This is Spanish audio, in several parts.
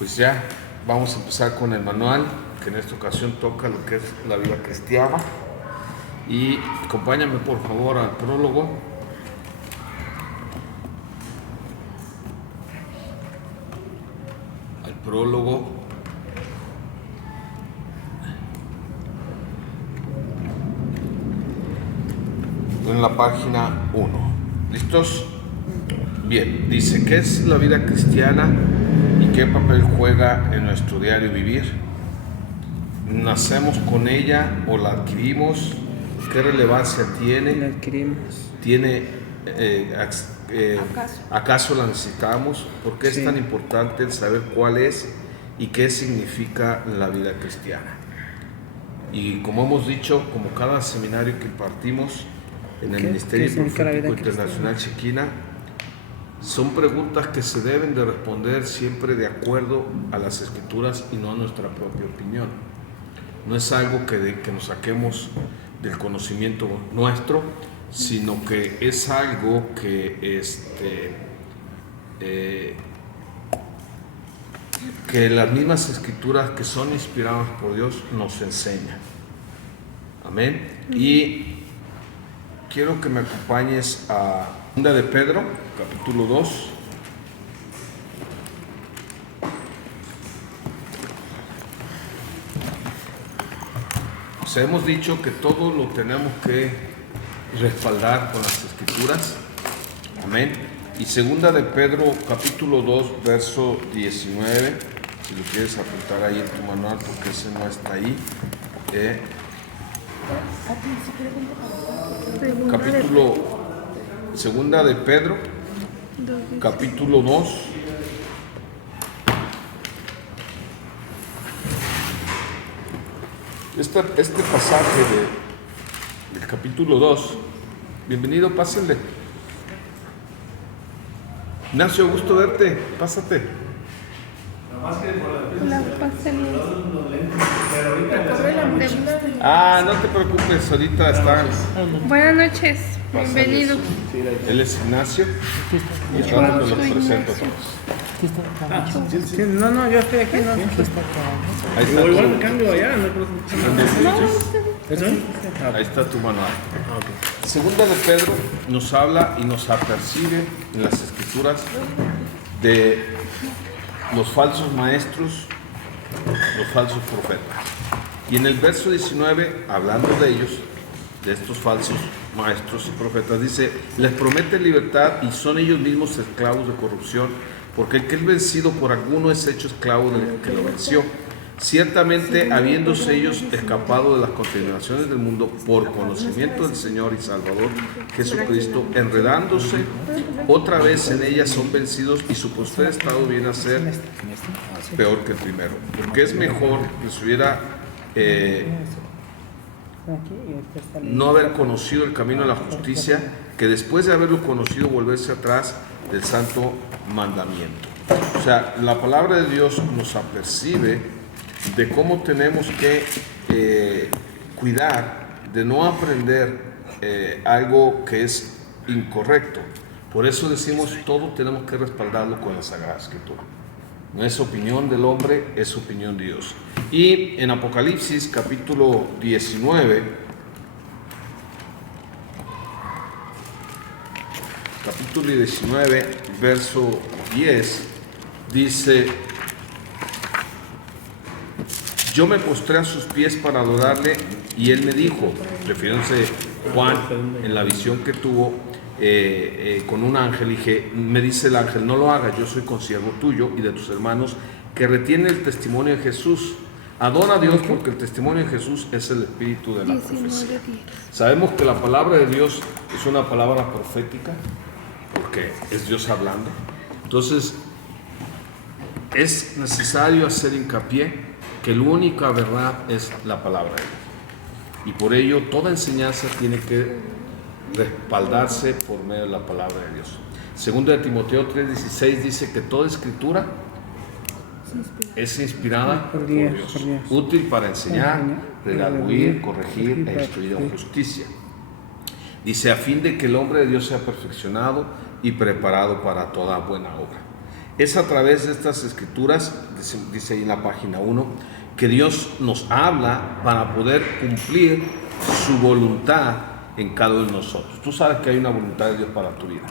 Pues ya vamos a empezar con el manual, que en esta ocasión toca lo que es la vida cristiana. Y acompáñame por favor al prólogo. Al prólogo. En la página 1. ¿Listos? Bien, dice, ¿qué es la vida cristiana y qué papel juega en nuestro diario vivir? ¿Nacemos con ella o la adquirimos? ¿Qué relevancia tiene? La adquirimos. ¿Acaso la necesitamos? ¿Por qué es tan importante el saber cuál es y qué significa la vida cristiana? Y como hemos dicho, como cada seminario que impartimos en el Ministerio Profético Internacional Shekinah, son preguntas que se deben de responder siempre de acuerdo a las Escrituras y no a nuestra propia opinión. No es algo que nos saquemos del conocimiento nuestro, sino que es algo que las mismas Escrituras que son inspiradas por Dios nos enseñan. Amén. Y quiero que me acompañes a 2 de Pedro, capítulo 2. O sea, hemos dicho que todo lo tenemos que respaldar con las Escrituras. Amén. Y 2 de Pedro, capítulo 2, verso 19. Si lo quieres apuntar ahí en tu manual, porque ese no está ahí. Capítulo 2 de Pedro, capítulo 2. Este pasaje del capítulo 2, bienvenido, pásenle. Ignacio, gusto verte, pásate. Hola, pásenle. No te preocupes, ahorita están. Buenas noches, bienvenido. Él es Ignacio y al rato nos los presento a todos. No, yo estoy aquí. No. Ahí está Igual tu, me cambio allá. ahí está tu manual. Segunda de Pedro nos habla y nos apercibe en las Escrituras de los falsos maestros, los falsos profetas. Y en el verso 19, hablando de ellos, de estos falsos maestros y profetas, dice, les promete libertad y son ellos mismos esclavos de corrupción, porque el que es vencido por alguno es hecho esclavo del que lo venció. Ciertamente, habiéndose ellos escapado de las contaminaciones del mundo por conocimiento del Señor y Salvador Jesucristo, enredándose otra vez en ellas, son vencidos y su postrer estado viene a ser peor que el primero. Porque es mejor que se hubiera no haber conocido el camino de la justicia que después de haberlo conocido volverse atrás del santo mandamiento. O sea, la palabra de Dios nos apercibe de cómo tenemos que cuidar de no aprender algo que es incorrecto. Por eso decimos, todo tenemos que respaldarlo con la Sagrada Escritura. No es opinión del hombre, es opinión de Dios. Y en Apocalipsis capítulo 19, verso 10, dice, yo me postré a sus pies para adorarle y él me dijo, refiriéndose Juan en la visión que tuvo con un ángel, me dice el ángel, no lo hagas, yo soy consiervo tuyo y de tus hermanos que retienen el testimonio de Jesús. Adora a Dios porque el testimonio de Jesús es el espíritu de la profecía. Sabemos que la palabra de Dios es una palabra profética porque es Dios hablando. Entonces es necesario hacer hincapié que la única verdad es la palabra de Dios. Y por ello toda enseñanza tiene que respaldarse por medio de la palabra de Dios. Segunda de Timoteo 3:16 dice que toda escritura es inspirada por Dios, útil para enseñar, redarguir, corregir e instruir en justicia. Dice, a fin de que el hombre de Dios sea perfeccionado y preparado para toda buena obra. Es a través de estas escrituras, dice ahí en la página 1, que Dios nos habla para poder cumplir su voluntad en cada uno de nosotros. Tú sabes que hay una voluntad de Dios para tu vida.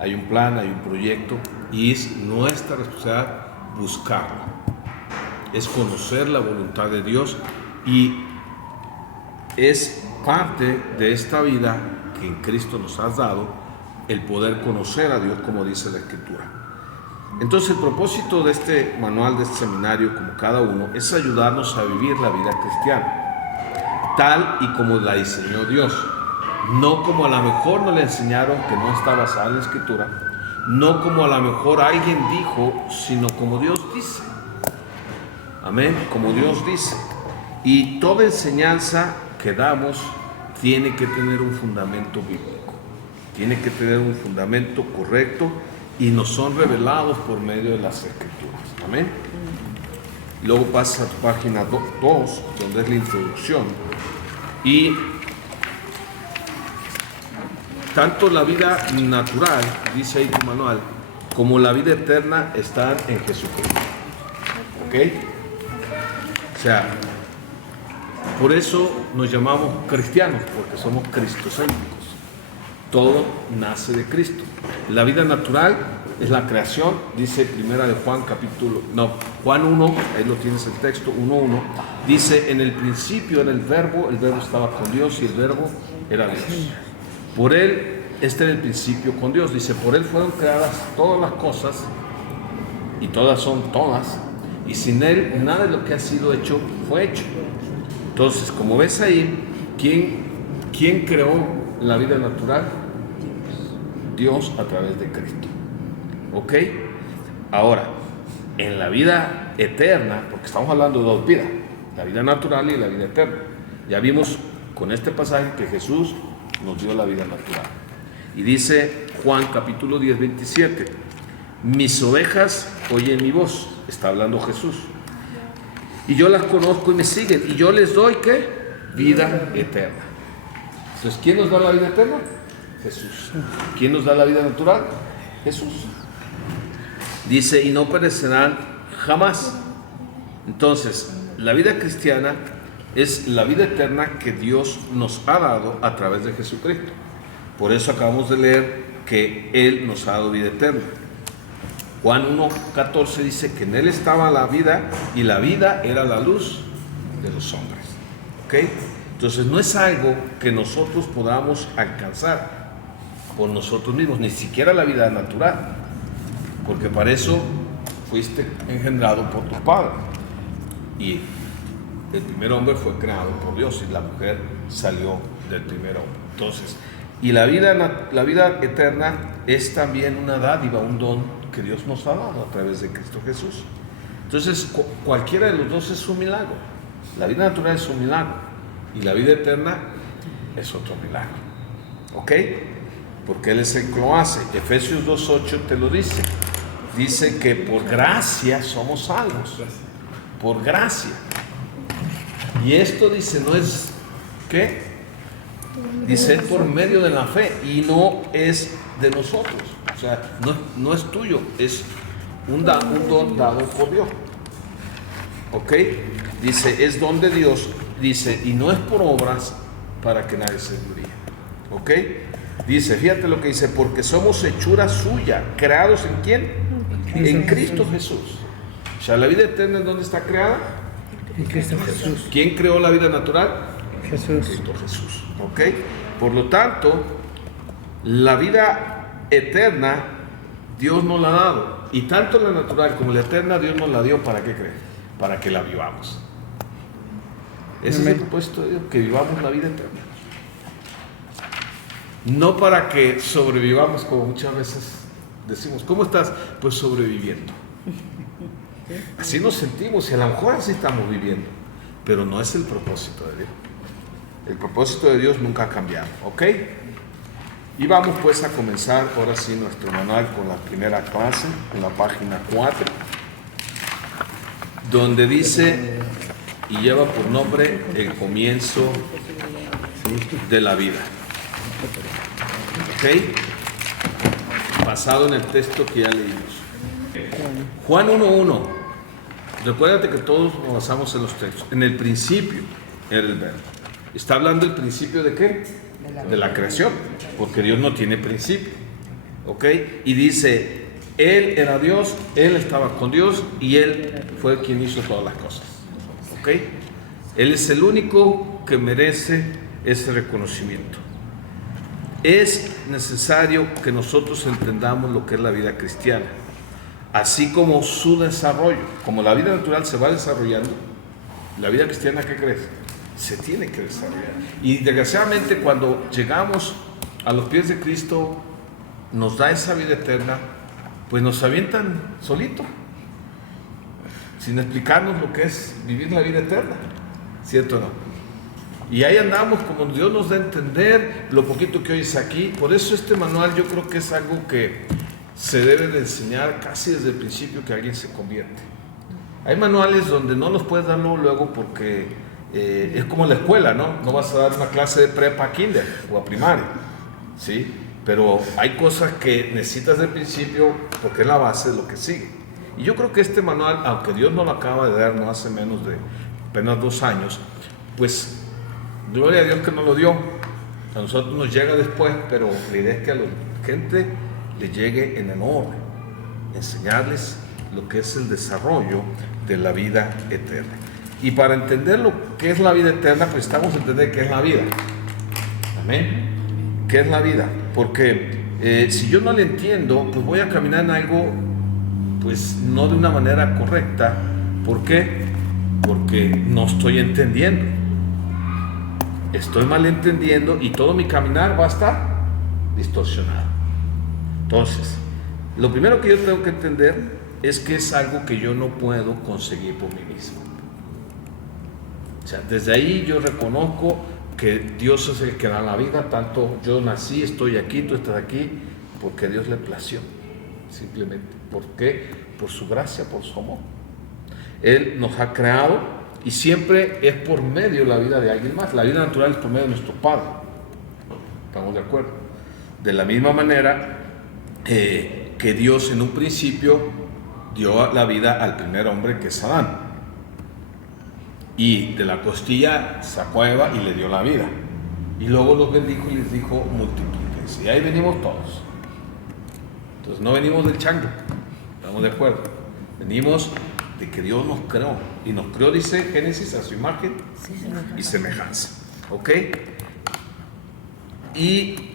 Hay un plan, hay un proyecto, y es nuestra responsabilidad buscarlo. Es conocer la voluntad de Dios, y es parte de esta vida que en Cristo nos has dado, el poder conocer a Dios, como dice la Escritura. Entonces, el propósito de este manual, de este seminario, como cada uno, es ayudarnos a vivir la vida cristiana, tal y como la diseñó Dios. No como a lo mejor nos le enseñaron, que no está basada en la Escritura, no como a lo mejor alguien dijo, sino como Dios dice. Amén, como Dios dice. Y toda enseñanza que damos tiene que tener un fundamento bíblico, tiene que tener un fundamento correcto, y nos son revelados por medio de las Escrituras. Amén. Luego pasa a tu página 2, donde es la introducción, y tanto la vida natural, dice ahí tu manual, como la vida eterna están en Jesucristo. ¿Ok? O sea, por eso nos llamamos cristianos, porque somos cristocéntricos. Todo nace de Cristo. La vida natural es la creación, dice primera de Juan Juan 1, ahí lo tienes el texto, 1:1, dice: en el principio era el verbo estaba con Dios y el verbo era Dios. Por él, este era el principio con Dios, dice, por él fueron creadas todas las cosas, y todas son todas, y sin él nada de lo que ha sido hecho fue hecho. Entonces, como ves ahí, ¿quién creó la vida natural? Dios, a través de Cristo. ¿Ok? Ahora, en la vida eterna, porque estamos hablando de dos vidas, la vida natural y la vida eterna. Ya vimos con este pasaje que Jesús nos dio la vida natural. Y dice Juan capítulo 10, 27, mis ovejas oyen mi voz, está hablando Jesús, y yo las conozco y me siguen, y yo les doy, ¿qué? Vida eterna. Entonces, ¿quién nos da la vida eterna? Jesús. ¿Quién nos da la vida natural? Jesús. Dice, y no perecerán jamás. Entonces, la vida cristiana es la vida eterna que Dios nos ha dado a través de Jesucristo. Por eso acabamos de leer que Él nos ha dado vida eterna. Juan 1:14 dice que en Él estaba la vida, y la vida era la luz de los hombres. ¿Ok? Entonces, no es algo que nosotros podamos alcanzar por nosotros mismos, ni siquiera la vida natural, porque para eso fuiste engendrado por tu padre, y el primer hombre fue creado por Dios, y la mujer salió del primer hombre. Entonces, y la vida eterna es también una dádiva, un don que Dios nos ha dado a través de Cristo Jesús. Entonces, cualquiera de los dos es un milagro. La vida natural es un milagro, y la vida eterna es otro milagro. ¿Ok? Porque Él es el que lo hace. Efesios 2:8 te lo dice. Dice que por gracia somos salvos. Por gracia. Y esto dice, no es, ¿qué? Dice, es por medio de la fe, y no es de nosotros. O sea, no es tuyo, es un don dado por Dios. ¿Ok? Dice, es don de Dios. Dice, y no es por obras para que nadie se gloríe. ¿Ok? Dice, fíjate lo que dice, porque somos hechura suya, creados ¿en quién? En Cristo Jesús. O sea, la vida eterna, ¿en dónde está creada? En Cristo Jesús. ¿Quién creó la vida natural? Jesús. Cristo Jesús. ¿Ok? Por lo tanto, la vida eterna Dios nos la ha dado, y tanto la natural como la eterna Dios nos la dio. ¿Para qué crees? Para que la vivamos. Ese es el propósito de Dios, que vivamos la vida eterna. No para que sobrevivamos, como muchas veces decimos. ¿Cómo estás? Pues sobreviviendo. Así nos sentimos, y a lo mejor así estamos viviendo, pero no es el propósito de Dios. El propósito de Dios nunca ha cambiado. ¿Ok? Y vamos pues a comenzar ahora sí nuestro manual con la primera clase, en la página 4, donde dice, y lleva por nombre el comienzo de la vida. ¿Ok? Basado en el texto que ya leímos. Juan 1:1. Recuérdate que todos nos basamos en los textos. En el principio era el verbo. Está hablando el principio de qué? De la creación, porque Dios no tiene principio. ¿Ok? Y dice, Él era Dios, Él estaba con Dios y Él fue quien hizo todas las cosas. ¿Ok? Él es el único que merece ese reconocimiento. Es necesario que nosotros entendamos lo que es la vida cristiana, así como su desarrollo. Como la vida natural se va desarrollando, la vida cristiana, ¿qué crees? Se tiene que desarrollar. Y desgraciadamente cuando llegamos a los pies de Cristo, nos da esa vida eterna, pues nos avientan solito, sin explicarnos lo que es vivir la vida eterna, ¿cierto o no? Y ahí andamos como Dios nos da a entender lo poquito que hoy es aquí. Por eso este manual yo creo que es algo que se debe de enseñar casi desde el principio que alguien se convierte. Hay manuales donde no los puedes dar luego porque es como la escuela, ¿no? No vas a dar una clase de prepa a kinder o a primaria, ¿sí? Pero hay cosas que necesitas del principio porque es la base de lo que sigue. Y yo creo que este manual, aunque Dios nos lo acaba de dar no hace menos de apenas 2 años, pues gloria a Dios que nos lo dio. A nosotros nos llega después, pero la idea es que a la gente le llegue en el orden, enseñarles lo que es el desarrollo de la vida eterna. Y para entender lo que es la vida eterna, pues estamos a entender qué es la vida. Amén. ¿Qué es la vida? Porque si yo no le entiendo, pues voy a caminar en algo, pues no de una manera correcta. ¿Por qué? Porque no estoy entendiendo. Estoy malentendiendo y todo mi caminar va a estar distorsionado. Entonces, lo primero que yo tengo que entender es que es algo que yo no puedo conseguir por mí mismo. O sea, desde ahí yo reconozco que Dios es el que da la vida, tanto yo nací, estoy aquí, tú estás aquí, porque a Dios le plació, simplemente. ¿Por qué? Por su gracia, por su amor. Él nos ha creado y siempre es por medio de la vida de alguien más. La vida natural es por medio de nuestro Padre. ¿Estamos de acuerdo? De la misma manera que Dios en un principio dio la vida al primer hombre, que es Adán. Y de la costilla sacó a Eva y le dio la vida. Y luego los bendijo y les dijo, multiplíquense. Y ahí venimos todos. Entonces no venimos del chango. ¿Estamos de acuerdo? Venimos de que Dios nos creó. Y nos creó, dice Génesis, a su imagen y semejanza. ¿Ok? Y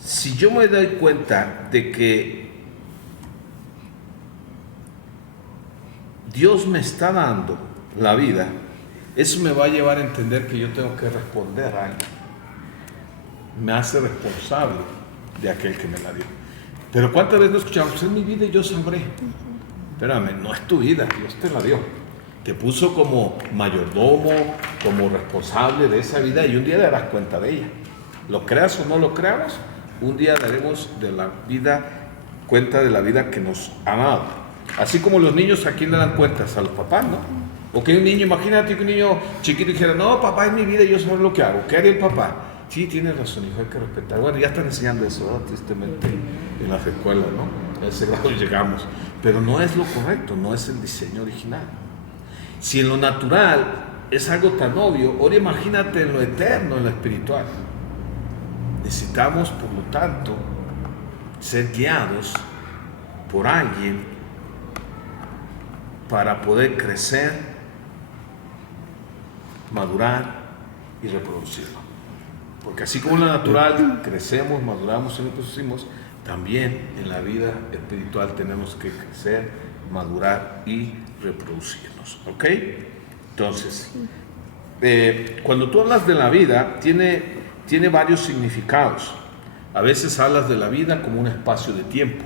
si yo me doy cuenta de que Dios me está dando la vida, eso me va a llevar a entender que yo tengo que responder a algo. Me hace responsable de aquel que me la dio. Pero ¿cuántas veces no escuchamos? Pues es mi vida y yo sabré. Espérame, no es tu vida, Dios te la dio. Te puso como mayordomo, como responsable de esa vida y un día darás cuenta de ella. Lo creas o no lo creamos, un día daremos de la vida, cuenta de la vida que nos ha dado. Así como los niños, ¿a quién le dan cuentas? A los papás, ¿no? O que un niño, imagínate que un niño chiquito dijera, no, papá es mi vida y yo sé lo que hago. ¿Qué haría el papá? Sí, tienes razón, hijo, hay que respetar. Bueno, ya están enseñando eso, ¿no? Tristemente, en las escuelas, ¿no? A ese grado llegamos. Pero no es lo correcto, no es el diseño original. Si en lo natural es algo tan obvio, ahora imagínate en lo eterno, en lo espiritual. Necesitamos, por lo tanto, ser guiados por alguien para poder crecer, madurar y reproducirlo. Porque así como en lo natural crecemos, maduramos y reproducimos, también en la vida espiritual tenemos que crecer, madurar y reproducirnos. ¿Ok? Entonces, cuando tú hablas de la vida, tiene varios significados. A veces hablas de la vida como un espacio de tiempo,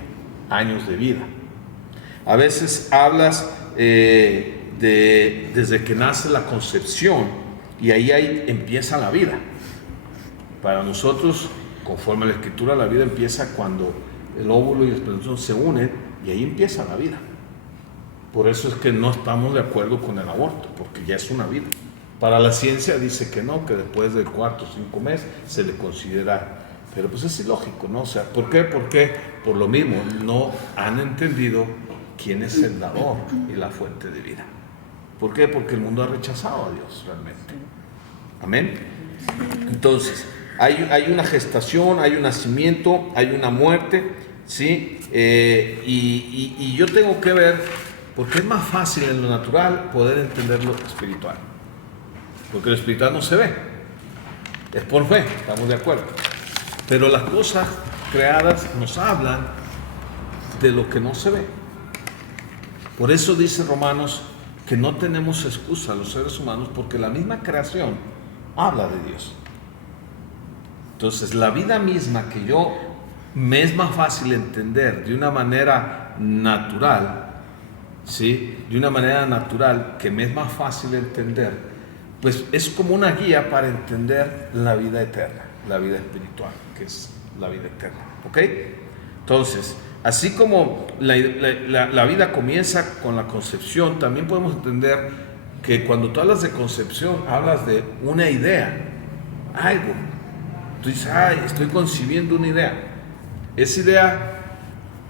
años de vida. A veces hablas desde que nace la concepción y ahí empieza la vida. Para nosotros, conforme a la Escritura, la vida empieza cuando el óvulo y el espermatozoide se unen y ahí empieza la vida. Por eso es que no estamos de acuerdo con el aborto, porque ya es una vida. Para la ciencia dice que no, que después del 4º o 5º mes se le considera Pero pues es ilógico, ¿no? O sea, ¿por qué? Porque por lo mismo no han entendido quién es el dador y la fuente de vida. ¿Por qué? Porque el mundo ha rechazado a Dios realmente. Amén. Entonces, hay una gestación, hay un nacimiento, hay una muerte, ¿sí? Y yo tengo que ver, porque es más fácil en lo natural poder entender lo espiritual. Porque lo espiritual no se ve. Es por fe, estamos de acuerdo. Pero las cosas creadas nos hablan de lo que no se ve. Por eso dice Romanos que no tenemos excusa los seres humanos, porque la misma creación habla de Dios. Entonces, la vida misma que me es más fácil entender de una manera natural, ¿sí? De una manera natural que me es más fácil entender, pues es como una guía para entender la vida eterna, la vida espiritual, que es la vida eterna, ¿ok? Entonces, así como la vida comienza con la concepción, también podemos entender que cuando tú hablas de concepción, hablas de una idea, algo. Tú dices, estoy concibiendo una idea. Esa idea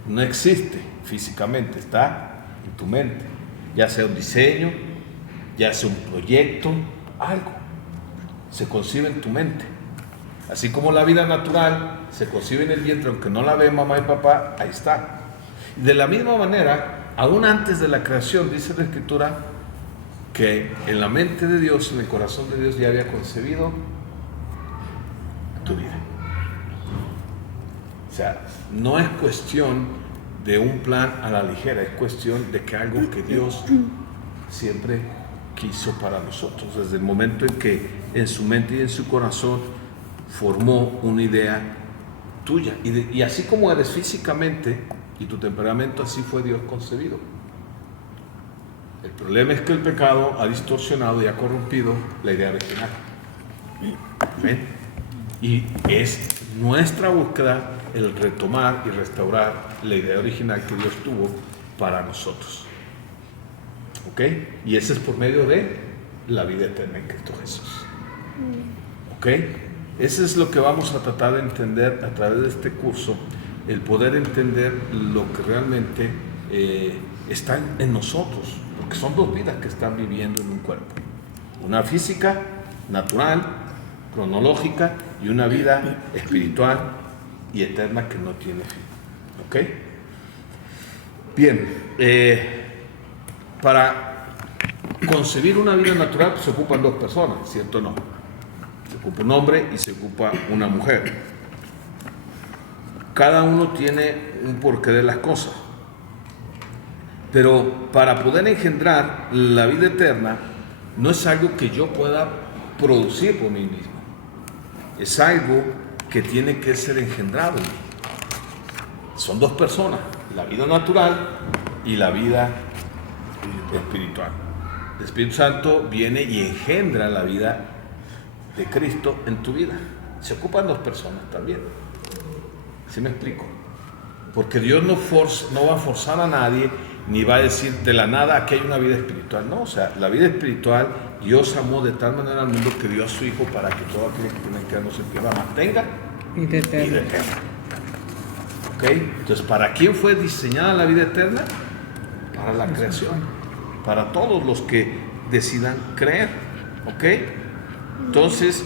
no existe físicamente, está en tu mente, ya sea un diseño, ya sea un proyecto, algo se concibe en tu mente. Así como la vida natural se concibe en el vientre, aunque no la ve mamá y papá, ahí está. Y de la misma manera, aún antes de la creación, dice la Escritura que en la mente de Dios, en el corazón de Dios, ya había concebido tu vida. O sea, no es cuestión de un plan a la ligera, es cuestión de que algo que Dios siempre quiso para nosotros, desde el momento en que en su mente y en su corazón formó una idea tuya. Y así como eres físicamente y tu temperamento, así fue Dios concebido. El problema es que el pecado ha distorsionado y ha corrompido la idea original. ¿Amén? Y es nuestra búsqueda el retomar y restaurar la idea original que Dios tuvo para nosotros. ¿Ok? Y ese es por medio de la vida eterna en Cristo Jesús. ¿Ok? Eso es lo que vamos a tratar de entender a través de este curso, el poder entender lo que realmente está en nosotros, porque son dos vidas que están viviendo en un cuerpo. Una física, natural, cronológica, y una vida espiritual y eterna que no tiene fin. ¿Ok? Bien, para concebir una vida natural se ocupan dos personas, ¿cierto o no? Se ocupa un hombre y se ocupa una mujer. Cada uno tiene un porqué de las cosas. Pero para poder engendrar la vida eterna, no es algo que yo pueda producir por mí mismo. Es algo que tiene que ser engendrado en mí. Son dos personas, la vida natural y la vida espiritual. El Espíritu Santo viene y engendra la vida de Cristo en tu vida. Se ocupan dos personas también. ¿Sí me explico? Porque Dios no va a forzar a nadie, ni va a decir de la nada que hay una vida espiritual. No, o sea, la vida espiritual, Dios amó de tal manera al mundo que dio a su Hijo para que todo aquel que tiene que no se pierda, más tenga vida eterna. ¿Ok? Entonces, ¿para quién fue diseñada la vida eterna? Para la creación, para todos los que decidan creer. ¿Ok? Entonces,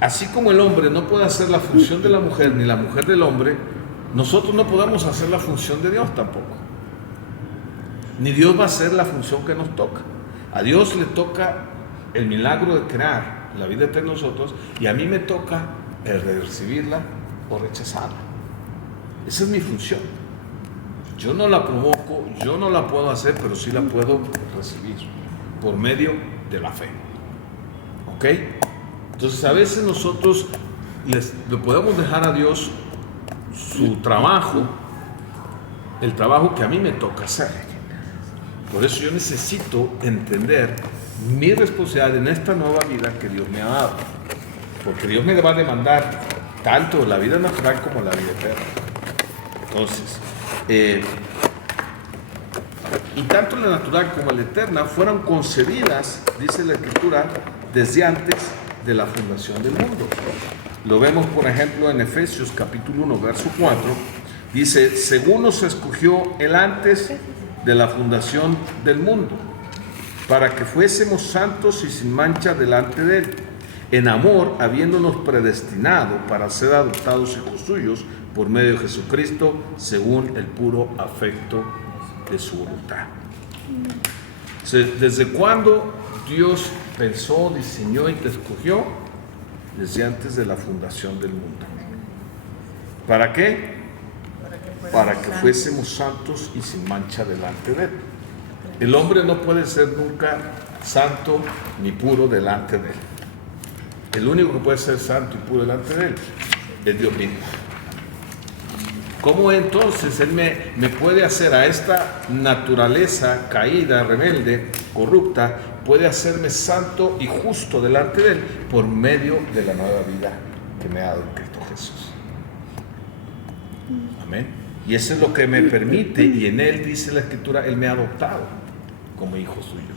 así como el hombre no puede hacer la función de la mujer, ni la mujer del hombre, nosotros no podemos hacer la función de Dios tampoco. Ni Dios va a hacer la función que nos toca. A Dios le toca el milagro de crear la vida eterna en nosotros, y a mí me toca el recibirla o rechazarla. Esa es mi función. Yo no la provoco, yo no la puedo hacer, pero sí la puedo recibir por medio de la fe. ¿Ok? Entonces a veces nosotros le podemos dejar a Dios su trabajo, el trabajo que a mí me toca hacer. Por eso yo necesito entender mi responsabilidad en esta nueva vida que Dios me ha dado. Porque Dios me va a demandar tanto la vida natural como la vida eterna. Entonces, y tanto la natural como la eterna fueron concebidas, dice la Escritura, desde antes de la fundación del mundo. Lo vemos, por ejemplo, en Efesios capítulo 1, verso 4. Dice, según nos escogió Él antes de la fundación del mundo, para que fuésemos santos y sin mancha delante de Él, en amor, habiéndonos predestinado para ser adoptados hijos suyos por medio de Jesucristo, según el puro afecto de su voluntad. ¿Desde cuándo Dios pensó, diseñó y te escogió? Desde antes de la fundación del mundo. ¿Para qué? Para que fuésemos santos y sin mancha delante de Él. El hombre no puede ser nunca santo ni puro delante de Él. El único que puede ser santo y puro delante de Él es Dios mismo. ¿Cómo entonces Él me puede hacer a esta naturaleza caída, rebelde, corrupta, puede hacerme santo y justo delante de Él por medio de la nueva vida que me ha dado en Cristo Jesús? Amén. Y eso es lo que me permite, y en Él dice la Escritura, Él me ha adoptado como hijo suyo.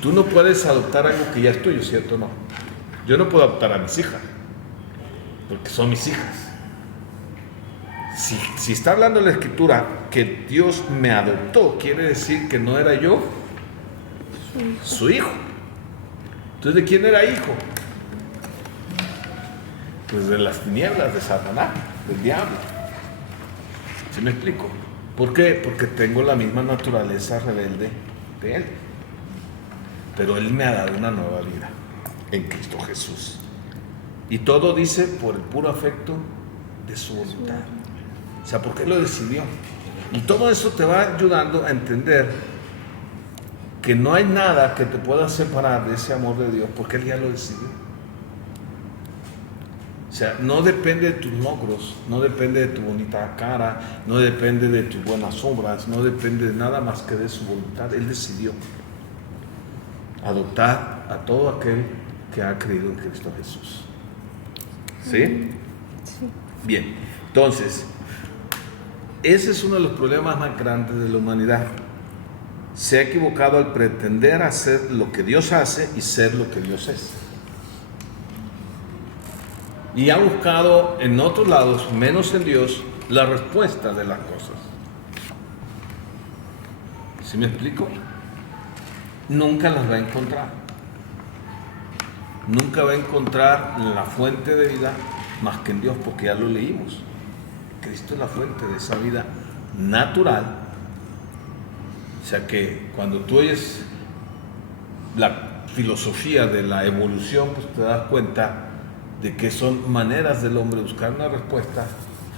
Tú no puedes adoptar algo que ya es tuyo, ¿cierto o no? Yo no puedo adoptar a mis hijas, porque son mis hijas. Si está hablando la Escritura que Dios me adoptó, quiere decir que no era yo su hijo. Entonces, ¿de quién era hijo? Pues de las tinieblas, de Satanás, del diablo. ¿Sí me explico? ¿Por qué? Porque tengo la misma naturaleza rebelde de Él. Pero Él me ha dado una nueva vida en Cristo Jesús. Y todo dice por el puro afecto de su voluntad. O sea, porque Él lo decidió. Y todo eso te va ayudando a entender que no hay nada que te pueda separar de ese amor de Dios, porque Él ya lo decidió. O sea, no depende de tus logros, no depende de tu bonita cara, no depende de tus buenas obras, no depende de nada más que de su voluntad. Él decidió adoptar a todo aquel que ha creído en Cristo Jesús. ¿Sí? Sí. Bien, entonces, ese es uno de los problemas más grandes de la humanidad. Se ha equivocado al pretender hacer lo que Dios hace y ser lo que Dios es. Y ha buscado en otros lados, menos en Dios, la respuesta de las cosas. ¿Sí me explico? Nunca las va a encontrar. Nunca va a encontrar la fuente de vida más que en Dios, porque ya lo leímos. Cristo es la fuente de esa vida natural. O sea que cuando tú oyes la filosofía de la evolución, pues te das cuenta de que son maneras del hombre buscar una respuesta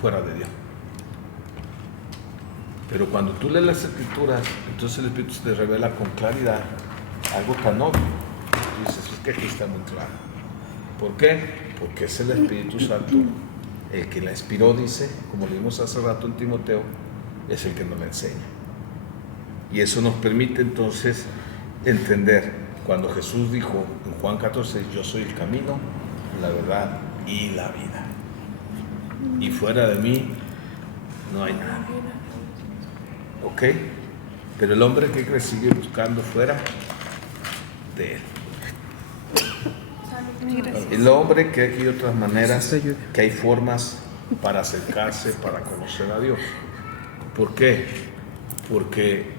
fuera de Dios. Pero cuando tú lees las Escrituras, entonces el Espíritu te revela con claridad algo tan obvio. Tú dices, es que aquí está muy claro. ¿Por qué? Porque es el Espíritu Santo el que la inspiró, dice, como leímos hace rato en Timoteo, es el que nos la enseña. Y eso nos permite entonces entender cuando Jesús dijo en Juan 14, yo soy el camino, la verdad y la vida. Y fuera de mí no hay nada. ¿Ok? Pero el hombre que sigue buscando fuera de Él. El hombre que hay otras maneras, que hay formas para acercarse, para conocer a Dios. ¿Por qué? Porque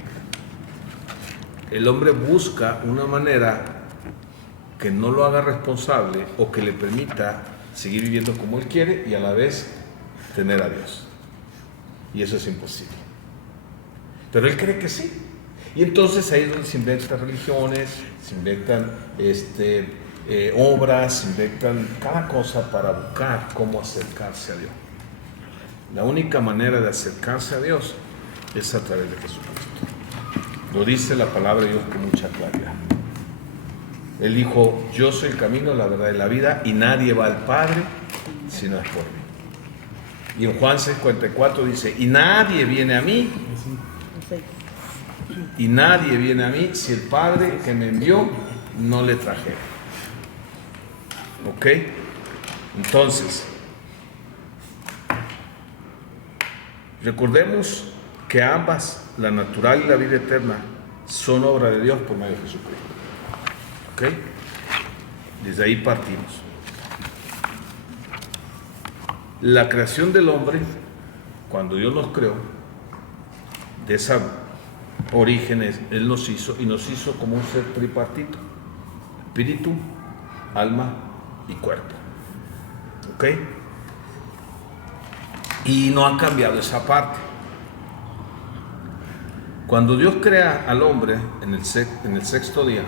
el hombre busca una manera que no lo haga responsable o que le permita seguir viviendo como él quiere y a la vez tener a Dios. Y eso es imposible. Pero él cree que sí. Y entonces ahí es donde se inventan religiones, se inventan obras, se inventan cada cosa para buscar cómo acercarse a Dios. La única manera de acercarse a Dios es a través de Jesucristo. Lo dice la palabra de Dios con mucha claridad. Él dijo, yo soy el camino, la verdad y la vida, y nadie va al Padre si no es por mí. Y en Juan 6:44 dice, y nadie viene a mí si el Padre que me envió no le trajera. ¿Ok? Entonces, recordemos que ambas, la natural y la vida eterna, son obra de Dios por medio de Jesucristo. ¿Ok? Desde ahí partimos. La creación del hombre, cuando Dios nos creó, de esa origen Él nos hizo, y nos hizo como un ser tripartito: espíritu, alma y cuerpo. ¿Ok? Y no ha cambiado esa parte. Cuando Dios crea al hombre en el sexto día,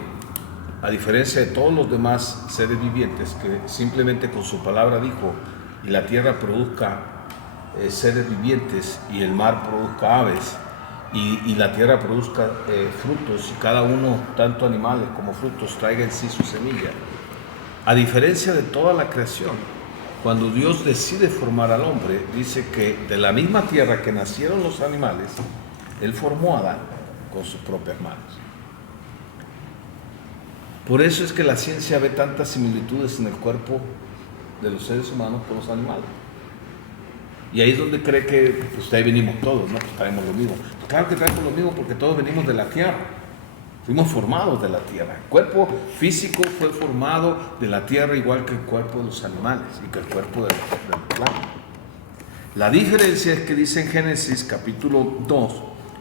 a diferencia de todos los demás seres vivientes, que simplemente con su palabra dijo: y la tierra produzca seres vivientes, y el mar produzca aves, y la tierra produzca frutos, y cada uno, tanto animales como frutos, traiga en sí su semilla. A diferencia de toda la creación, cuando Dios decide formar al hombre, dice que de la misma tierra que nacieron los animales, Él formó a Adán con sus propias manos. Por eso es que la ciencia ve tantas similitudes en el cuerpo de los seres humanos con los animales. Y ahí es donde cree que pues de ahí venimos todos, ¿no? Pues traemos lo mismo. Pues claro que traemos lo mismo, porque todos venimos de la tierra. Fuimos formados de la tierra. El cuerpo físico fue formado de la tierra, igual que el cuerpo de los animales y que el cuerpo del plano. La diferencia es que dice en Génesis capítulo 2,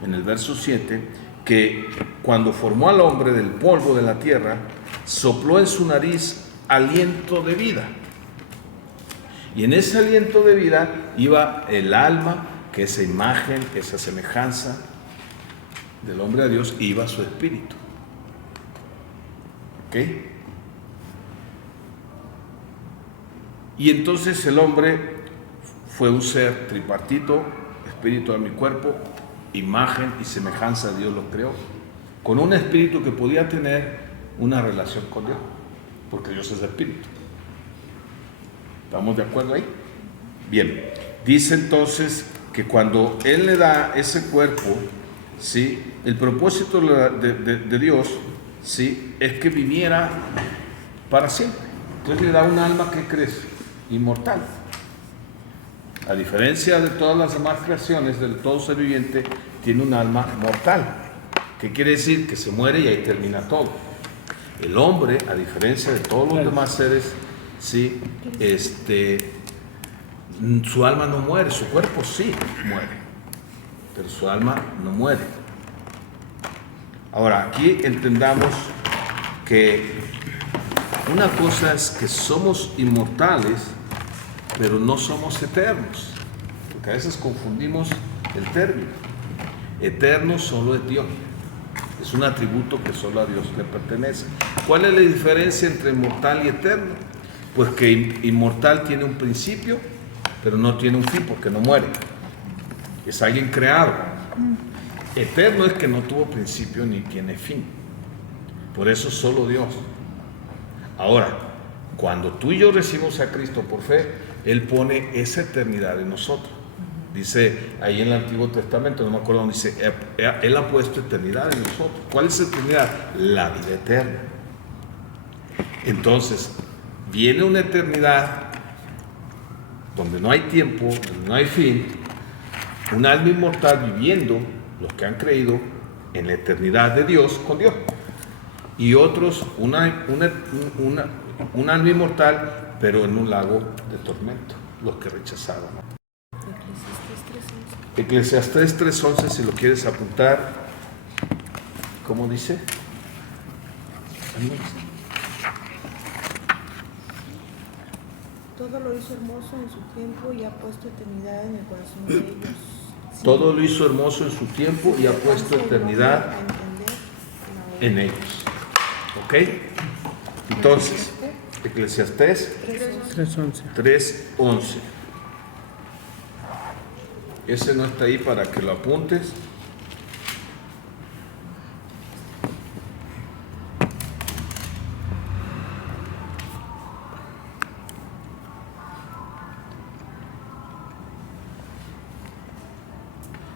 en el verso 7, que cuando formó al hombre del polvo de la tierra, sopló en su nariz aliento de vida. Y en ese aliento de vida iba el alma, que esa imagen, esa semejanza del hombre a Dios, iba su espíritu. ¿Ok? Y entonces el hombre fue un ser tripartito: espíritu, alma y cuerpo, imagen y semejanza de Dios lo creó, con un espíritu que podía tener una relación con Dios, porque Dios es espíritu. ¿Estamos de acuerdo ahí? Bien, dice entonces que cuando Él le da ese cuerpo, ¿sí?, el propósito de Dios, ¿sí?, es que viviera para siempre. Entonces le da un alma que crece, inmortal. A diferencia de todas las demás creaciones, de todo ser viviente, tiene un alma mortal. ¿Qué quiere decir? Que se muere y ahí termina todo. El hombre, a diferencia de todos los demás seres, ¿sí?, su alma no muere, su cuerpo sí muere, pero su alma no muere. Ahora, aquí entendamos que una cosa es que somos inmortales, pero no somos eternos, porque a veces confundimos el término. Eterno solo es Dios, es un atributo que solo a Dios le pertenece. ¿Cuál es la diferencia entre inmortal y eterno? Pues que inmortal tiene un principio, pero no tiene un fin, porque no muere. Es alguien creado. Eterno es que no tuvo principio ni tiene fin. Por eso solo Dios. Ahora, cuando tú y yo recibimos a Cristo por fe, Él pone esa eternidad en nosotros. Dice ahí en el Antiguo Testamento, no me acuerdo dónde dice, Él ha puesto eternidad en nosotros. ¿Cuál es eternidad? La vida eterna. Entonces, viene una eternidad donde no hay tiempo, donde no hay fin, un alma inmortal viviendo, los que han creído, en la eternidad de Dios con Dios. Y otros, un alma inmortal, pero en un lago de tormento, los que rechazaron. Eclesiastés 3:11, si lo quieres apuntar. ¿Cómo dice? Todo lo hizo hermoso en su tiempo y ha puesto eternidad en el corazón de ellos. Sí. Todo lo hizo hermoso en su tiempo y ha puesto eternidad en ellos. ¿Ok? Entonces, Eclesiastés 3:11. Ese no está ahí para que lo apuntes.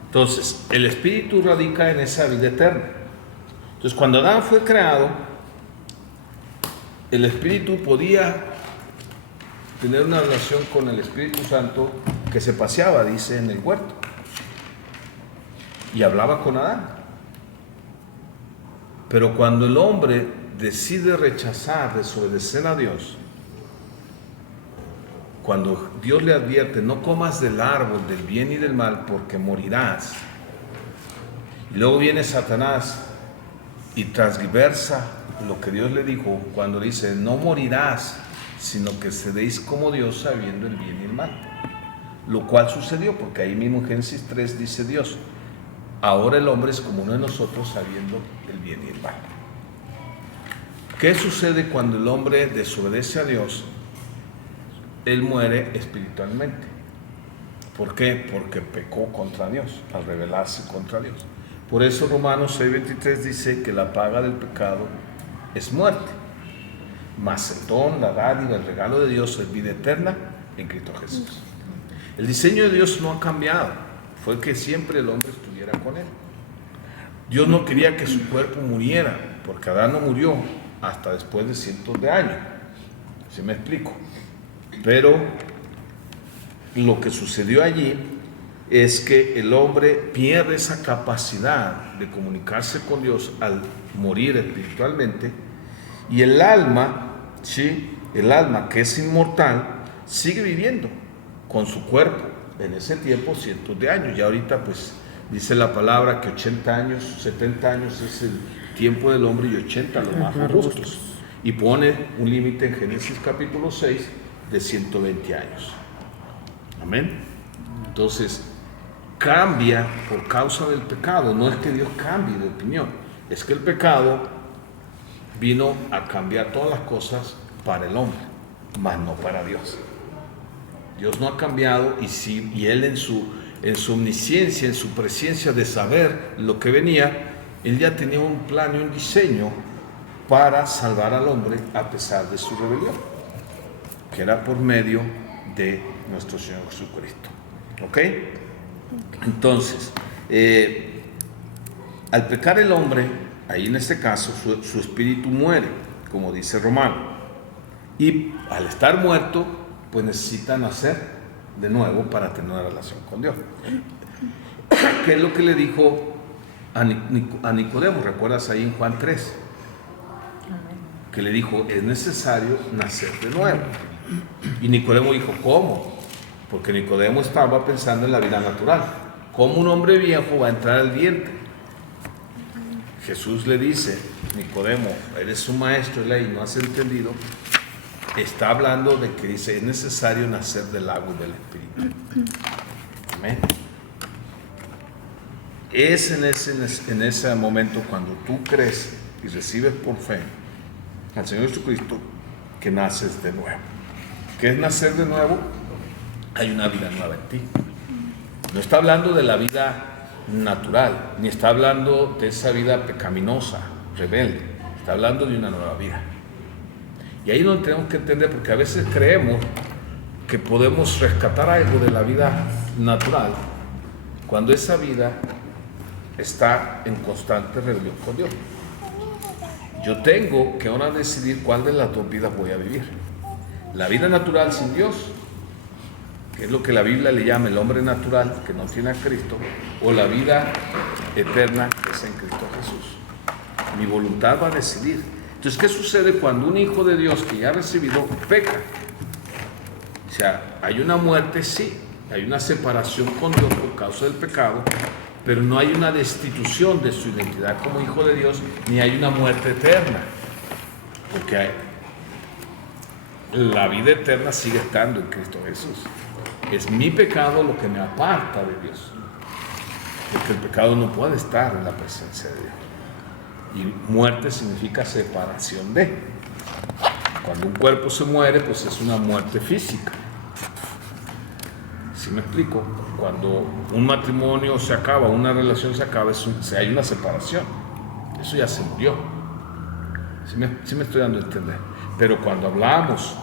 Entonces, el espíritu radica en esa vida eterna. Entonces, cuando Adán fue creado, el espíritu podía tener una relación con el Espíritu Santo que se paseaba, dice, en el huerto, y hablaba con Adán. Pero cuando el hombre decide rechazar, desobedecer a Dios, cuando Dios le advierte, no comas del árbol del bien y del mal porque morirás, y luego viene Satanás y transgiversa lo que Dios le dijo cuando le dice, no morirás, sino que seréis como Dios sabiendo el bien y el mal. Lo cual sucedió, porque ahí mismo en Génesis 3 dice Dios, ahora el hombre es como uno de nosotros sabiendo el bien y el mal. ¿Qué sucede cuando el hombre desobedece a Dios? Él muere espiritualmente. ¿Por qué? Porque pecó contra Dios, al rebelarse contra Dios. Por eso Romanos 6:23 dice que la paga del pecado es muerte, mas el don, la dádiva, el regalo de Dios es vida eterna en Cristo Jesús. El diseño de Dios no ha cambiado, fue que siempre el hombre estuviera con Él. Dios no quería que su cuerpo muriera, porque Adán no murió hasta después de cientos de años. ¿Sí me explico? Pero lo que sucedió allí es que el hombre pierde esa capacidad de comunicarse con Dios al morir espiritualmente, y el alma, ¿sí? El alma que es inmortal sigue viviendo con su cuerpo en ese tiempo cientos de años. Y ahorita pues dice la palabra que 80 años, 70 años es el tiempo del hombre y 80 los más robustos. Y pone un límite en Génesis capítulo 6 de 120 años. Amén. Entonces, cambia por causa del pecado. No es que Dios cambie de opinión, es que el pecado vino a cambiar todas las cosas para el hombre, mas no para Dios. Dios no ha cambiado, y Él en su omnisciencia, en su presencia de saber lo que venía, Él ya tenía un plan y un diseño para salvar al hombre a pesar de su rebelión, que era por medio de nuestro Señor Jesucristo. ¿Ok? Entonces, al pecar el hombre, ahí en este caso, su espíritu muere, como dice Romano. Y al estar muerto, pues necesita nacer de nuevo para tener una relación con Dios. ¿Qué es lo que le dijo a Nicodemo? ¿Recuerdas ahí en Juan 3? Que le dijo, es necesario nacer de nuevo. Y Nicodemo dijo, ¿cómo? Porque Nicodemo estaba pensando en la vida natural. ¿Cómo un hombre viejo va a entrar al vientre? Jesús le dice, Nicodemo, eres un maestro de ley y no has entendido. Está hablando de que dice, es necesario nacer del agua y del Espíritu. Amén. Es en ese momento cuando tú crees y recibes por fe al Señor Jesucristo que naces de nuevo. ¿Qué es nacer de nuevo? Hay una vida nueva en ti. No está hablando de la vida natural, ni está hablando de esa vida pecaminosa, rebelde. Está hablando de una nueva vida. Y ahí es donde tenemos que entender, porque a veces creemos que podemos rescatar algo de la vida natural cuando esa vida está en constante rebelión con Dios. Yo tengo que ahora decidir cuál de las dos vidas voy a vivir. La vida natural sin Dios, que es lo que la Biblia le llama el hombre natural, que no tiene a Cristo, o la vida eterna, que es en Cristo Jesús. Mi voluntad va a decidir. Entonces, ¿qué sucede cuando un hijo de Dios que ya ha recibido peca? O sea, hay una muerte, sí, hay una separación con Dios por causa del pecado, pero no hay una destitución de su identidad como hijo de Dios, ni hay una muerte eterna, porque la vida eterna sigue estando en Cristo Jesús. Es mi pecado lo que me aparta de Dios, porque el pecado no puede estar en la presencia de Dios. Y muerte significa separación de. Cuando un cuerpo se muere, pues es una muerte física. ¿Sí me explico? Cuando un matrimonio se acaba, una relación se acaba, hay una separación. Eso ya se murió. ¿Sí me estoy dando a entender? Pero cuando hablamos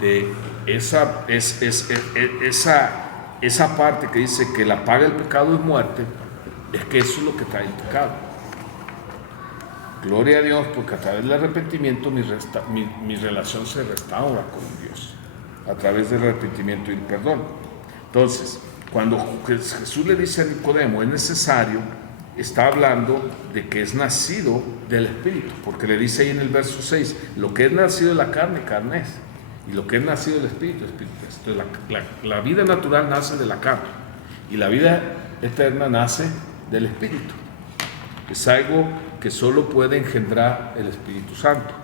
de esa parte que dice que la paga del pecado es muerte, es que eso es lo que trae el pecado. Gloria a Dios, porque a través del arrepentimiento mi relación se restaura con Dios, a través del arrepentimiento y el perdón. Entonces, cuando Jesús le dice a Nicodemo, es necesario está hablando de que es nacido del Espíritu, porque le dice ahí en el verso 6, lo que es nacido de la carne, carne es, y lo que es nacido del Espíritu, Espíritu es. Entonces la vida natural nace de la carne, y la vida eterna nace del Espíritu. Es algo que solo puede engendrar el Espíritu Santo.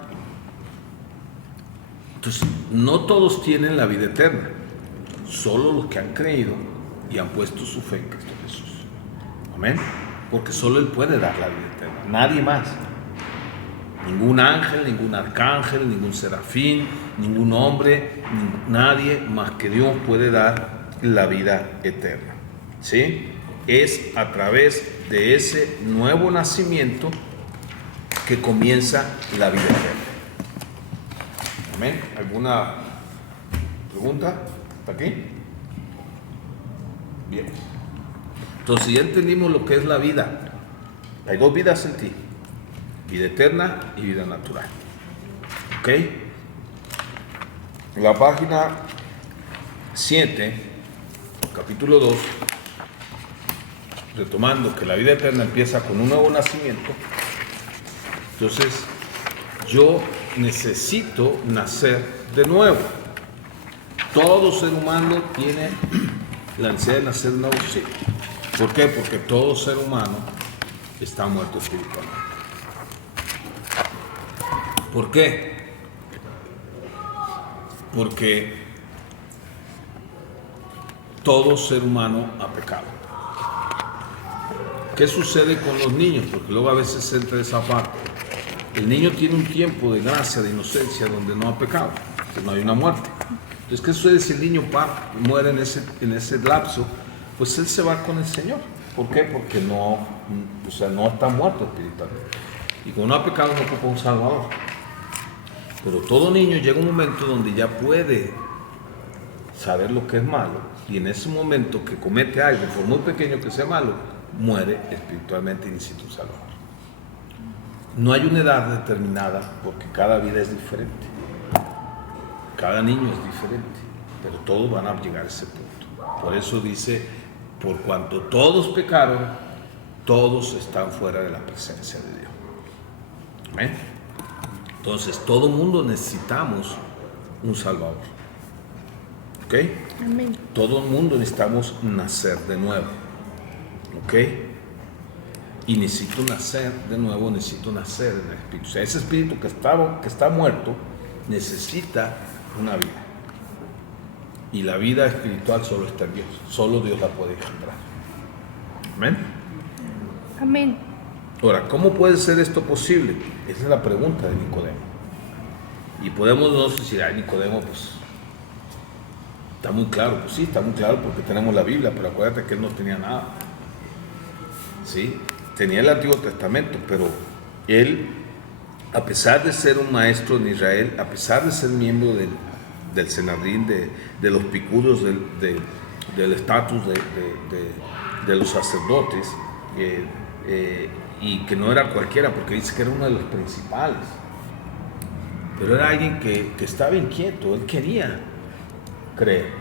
Entonces, no todos tienen la vida eterna, solo los que han creído y han puesto su fe en Cristo Jesús. Amén. Porque solo Él puede dar la vida eterna, nadie más. Ningún ángel, ningún arcángel, ningún serafín, ningún hombre, nadie más que Dios puede dar la vida eterna. ¿Sí? Es a través de ese nuevo nacimiento que comienza la vida eterna. Amén. ¿Alguna pregunta? ¿Hasta aquí? Bien. Entonces ya entendimos lo que es la vida. Hay dos vidas en ti: vida eterna y vida natural. ¿Ok? En la página 7, capítulo 2, retomando que la vida eterna empieza con un nuevo nacimiento. Entonces, yo necesito nacer de nuevo. Todo ser humano tiene la necesidad de nacer de nuevo, sí. ¿Por qué? Porque todo ser humano está muerto espiritualmente. ¿Por qué? Porque todo ser humano ha pecado. ¿Qué sucede con los niños? Porque luego a veces se entra esa parte. El niño tiene un tiempo de gracia, de inocencia, donde no ha pecado, que no hay una muerte. Entonces, ¿qué sucede si el niño muere en ese lapso? Pues él se va con el Señor. ¿Por qué? Porque no está muerto espiritualmente. Y como no ha pecado, no ocupa un Salvador. Pero todo niño llega un momento donde ya puede saber lo que es malo, y en ese momento que comete algo, por muy pequeño que sea malo, muere espiritualmente y necesita un Salvador. No hay una edad determinada, porque cada vida es diferente. Cada niño es diferente, pero todos van a llegar a ese punto. Por eso dice, por cuanto todos pecaron, todos están fuera de la presencia de Dios. ¿Amén? Entonces, todo mundo necesitamos un Salvador. ¿Ok? Amén. Todo el mundo necesitamos nacer de nuevo. ¿Ok? Y necesito nacer de nuevo, necesito nacer en el Espíritu. O sea, ese Espíritu que está muerto necesita una vida. Y la vida espiritual solo está en Dios. Solo Dios la puede engendrar. Amén. Amén. Ahora, ¿cómo puede ser esto posible? Esa es la pregunta de Nicodemo. Y podemos nosotros decir, Nicodemo, pues está muy claro. Pues sí, está muy claro porque tenemos la Biblia, pero acuérdate que él no tenía nada. ¿Sí? Tenía el Antiguo Testamento, pero él, a pesar de ser un maestro en Israel, a pesar de ser miembro del Senadrín, de los picudos del estatus de los sacerdotes, y que no era cualquiera, porque dice que era uno de los principales, pero era alguien que estaba inquieto. Él quería creer,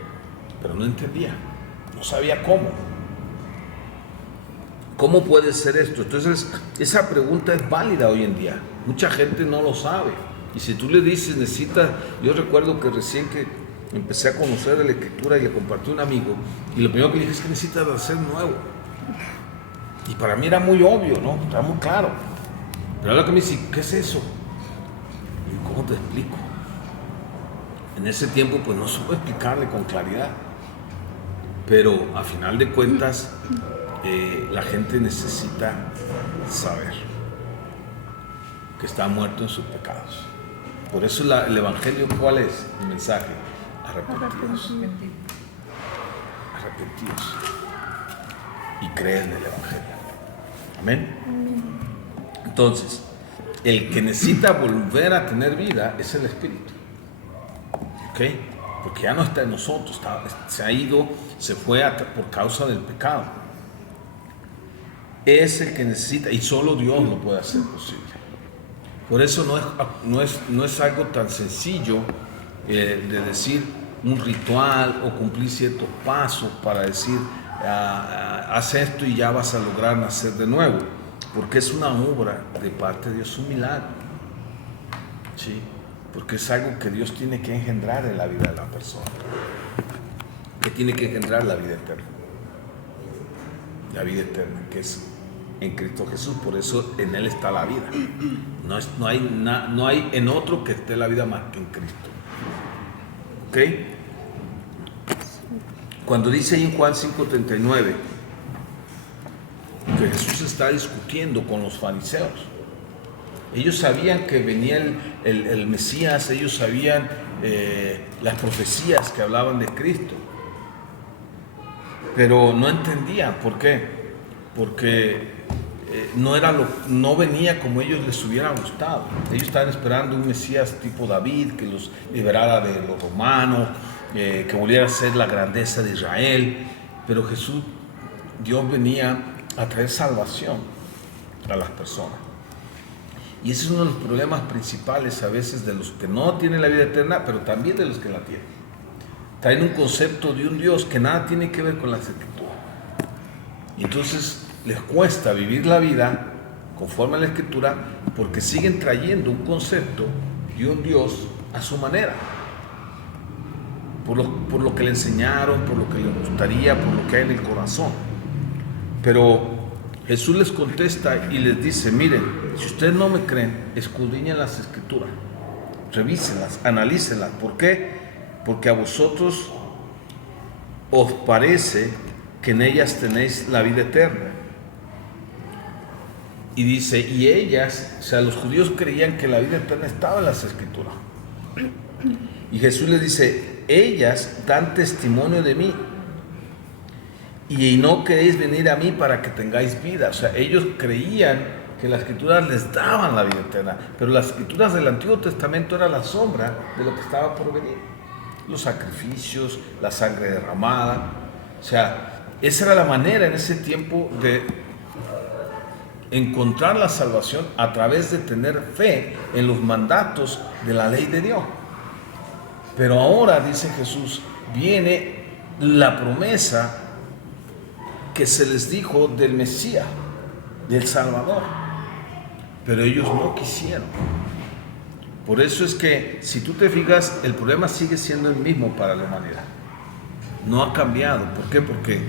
pero no entendía, no sabía cómo. ¿Cómo puede ser esto? Entonces, esa pregunta es válida hoy en día. Mucha gente no lo sabe. Y si tú le dices, yo recuerdo que recién que empecé a conocer de la Escritura y le compartí a un amigo, y lo primero que le dije es que necesitas hacer nuevo. Y para mí era muy obvio, ¿no? Estaba muy claro. Pero ahora que me dice, ¿qué es eso? Y ¿cómo te explico? En ese tiempo, pues no supe explicarle con claridad. Pero a final de cuentas, la gente necesita saber que está muerto en sus pecados. Por eso el Evangelio, ¿cuál es el mensaje? Arrepentidos. Arrepentidos. Y creen en el Evangelio. Amén. Entonces, el que necesita volver a tener vida es el Espíritu. ¿Ok? Porque ya no está en nosotros, se ha ido, se fue por causa del pecado. Es el que necesita, y solo Dios lo puede hacer posible. Por eso no es algo tan sencillo de decir un ritual o cumplir ciertos pasos para decir haz esto y ya vas a lograr nacer de nuevo, porque es una obra de parte de Dios, un milagro, ¿sí? Porque es algo que Dios tiene que engendrar en la vida de la persona, que tiene que engendrar la vida eterna, que es en Cristo Jesús. Por eso en Él está la vida. No hay en otro que esté la vida más que en Cristo. ¿Ok? Cuando dice ahí en Juan 5:39 que Jesús está discutiendo con los fariseos, ellos sabían que venía el Mesías, ellos sabían las profecías que hablaban de Cristo, pero no entendían. ¿Por qué? Porque no venía como ellos les hubiera gustado. Ellos estaban esperando un Mesías tipo David, que los liberara de los romanos, que volviera a ser la grandeza de Israel. Pero Dios venía a traer salvación a las personas. Y ese es uno de los problemas principales a veces de los que no tienen la vida eterna, pero también de los que la tienen. Traen un concepto de un Dios que nada tiene que ver con las Escrituras. Y entonces les cuesta vivir la vida conforme a la Escritura, porque siguen trayendo un concepto de un Dios a su manera, por lo que le enseñaron, por lo que les gustaría, por lo que hay en el corazón. Pero Jesús les contesta y les dice: miren, si ustedes no me creen, escudriñen las Escrituras, revísenlas, analícenlas. ¿Por qué? Porque a vosotros os parece que en ellas tenéis la vida eterna. Y dice, y ellas, o sea, los judíos creían que la vida eterna estaba en las Escrituras. Y Jesús les dice, ellas dan testimonio de mí, y no queréis venir a mí para que tengáis vida. O sea, ellos creían que las Escrituras les daban la vida eterna, pero las Escrituras del Antiguo Testamento eran la sombra de lo que estaba por venir. Los sacrificios, la sangre derramada. O sea, esa era la manera en ese tiempo de encontrar la salvación, a través de tener fe en los mandatos de la ley de Dios. Pero ahora, dice Jesús, viene la promesa que se les dijo del Mesías, del Salvador, pero ellos no quisieron. Por eso es que, si tú te fijas, el problema sigue siendo el mismo para la humanidad. No ha cambiado. ¿Por qué? Porque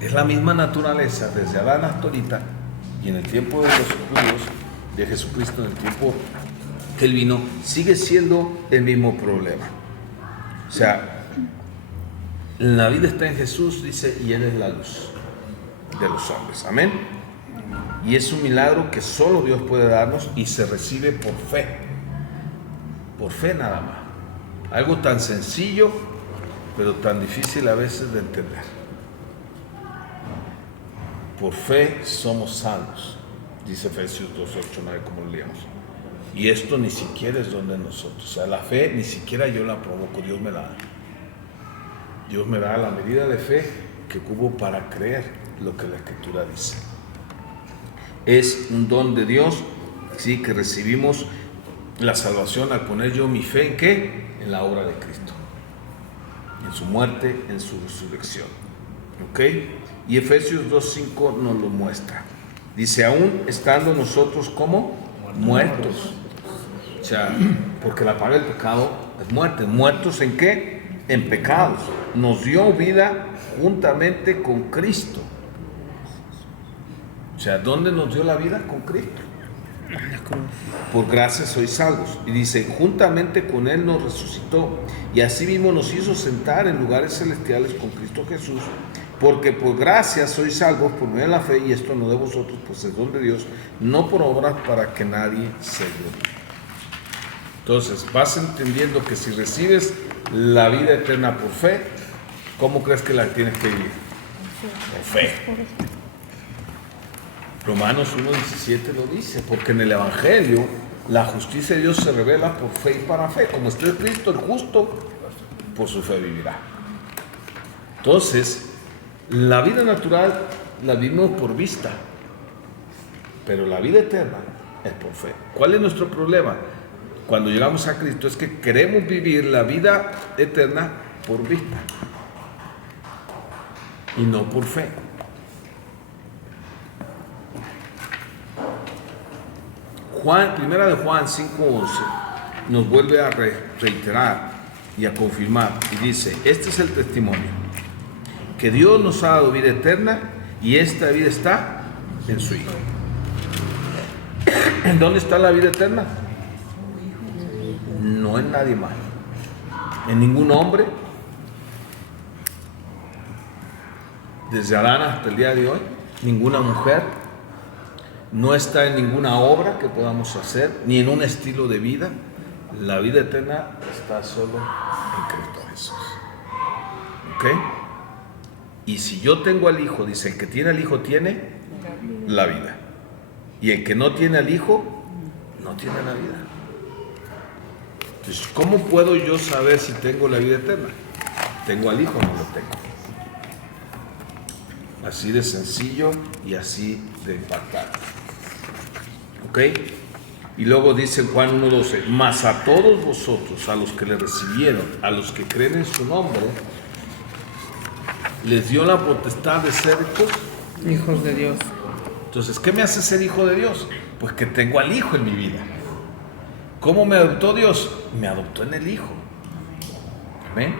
es la misma naturaleza desde Adán hasta ahorita, y en el tiempo de los judíos, de Jesucristo, en el tiempo que Él vino, sigue siendo el mismo problema. O sea, la vida está en Jesús, dice, y Él es la luz de los hombres. Amén. Y es un milagro que solo Dios puede darnos, y se recibe por fe. Por fe nada más. Algo tan sencillo, pero tan difícil a veces de entender. Por fe somos salvos, dice Efesios 2:8-9, como lo leíamos. Y esto ni siquiera es don de nosotros. O sea, la fe ni siquiera yo la provoco, Dios me la da. Dios me da la medida de fe que ocupo para creer lo que la Escritura dice. Es un don de Dios, sí, que recibimos la salvación al poner yo mi fe ¿en qué? En la obra de Cristo, en su muerte, en su resurrección. ¿Ok? Y Efesios 2:5 nos lo muestra. Dice, aún estando nosotros como muertos. O sea, porque la paga del pecado es muerte. ¿Muertos en qué? En pecados. Nos dio vida juntamente con Cristo. O sea, ¿dónde nos dio la vida? Con Cristo. Por gracia sois salvos. Y dice, juntamente con Él nos resucitó, y así mismo nos hizo sentar en lugares celestiales con Cristo Jesús, porque por gracia sois salvos por medio de la fe, y esto no de vosotros, pues es don de Dios, no por obras, para que nadie se gloríe. Entonces, vas entendiendo que si recibes la vida eterna por fe, ¿cómo crees que la tienes que vivir? Por fe. Romanos 1:17 lo dice, porque en el Evangelio la justicia de Dios se revela por fe y para fe. Como está escrito, el justo por su fe vivirá. Entonces, la vida natural la vivimos por vista, pero la vida eterna es por fe. ¿Cuál es nuestro problema? Cuando llegamos a Cristo es que queremos vivir la vida eterna por vista. y no por fe. Primera de Juan 5:11 nos vuelve a reiterar y a confirmar y dice: este es el testimonio, que Dios nos ha dado vida eterna y esta vida está en su Hijo. ¿En dónde está la vida eterna? No en nadie más, en ningún hombre, desde Adán hasta el día de hoy, ninguna mujer, no está en ninguna obra que podamos hacer, ni en un estilo de vida. La vida eterna está solo en Cristo Jesús. ¿Ok? Y si yo tengo al Hijo, dice, el que tiene al Hijo tiene la vida. Y el que no tiene al Hijo, no tiene la vida. Entonces, ¿cómo puedo yo saber si tengo la vida eterna? ¿Tengo al Hijo o no lo tengo? Así de sencillo y así de impactante. ¿Ok? Y luego dice Juan 1:12: mas a todos vosotros, a los que le recibieron, a los que creen en su nombre, les dio la potestad de ser Hijos de Dios. Entonces, ¿qué me hace ser hijo de Dios? Pues que tengo al Hijo en mi vida. ¿Cómo me adoptó Dios? Me adoptó en el Hijo. ¿Amén?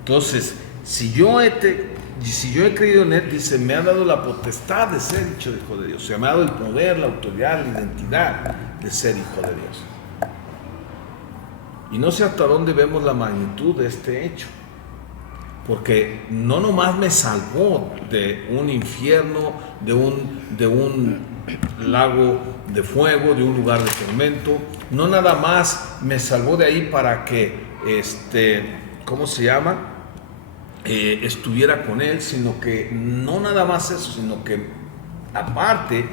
Entonces, si yo he creído en Él, dice, me ha dado la potestad de ser hecho hijo de Dios. O sea, me ha dado el poder, la autoridad, la identidad de ser hijo de Dios. Y no sé hasta dónde vemos la magnitud de este hecho. Porque no nomás me salvó de un infierno, de un lago de fuego, de un lugar de tormento. No nada más me salvó de ahí para que, ¿cómo se llama? Estuviera con Él, sino que no nada más eso, sino que aparte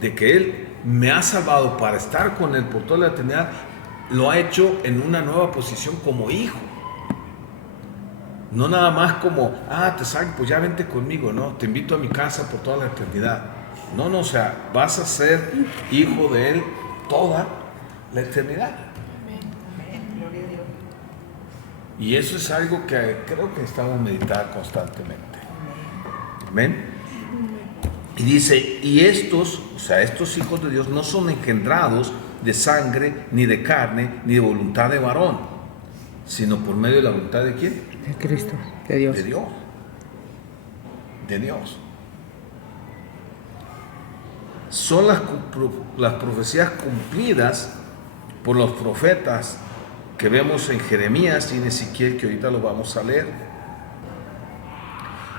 de que Él me ha salvado para estar con Él por toda la eternidad, lo ha hecho en una nueva posición como hijo. No nada más como, te salgo, pues ya vente conmigo, ¿no? Te invito a mi casa por toda la eternidad. No, o sea, vas a ser hijo de Él toda la eternidad. Y eso es algo que creo que necesitamos meditar constantemente. Amén. Y dice, y estos hijos de Dios no son engendrados de sangre, ni de carne, ni de voluntad de varón, sino por medio de la voluntad de ¿quién? De Cristo, de Dios. De Dios. De Dios. Son las profecías cumplidas por los profetas que vemos en Jeremías y en Ezequiel, que ahorita lo vamos a leer.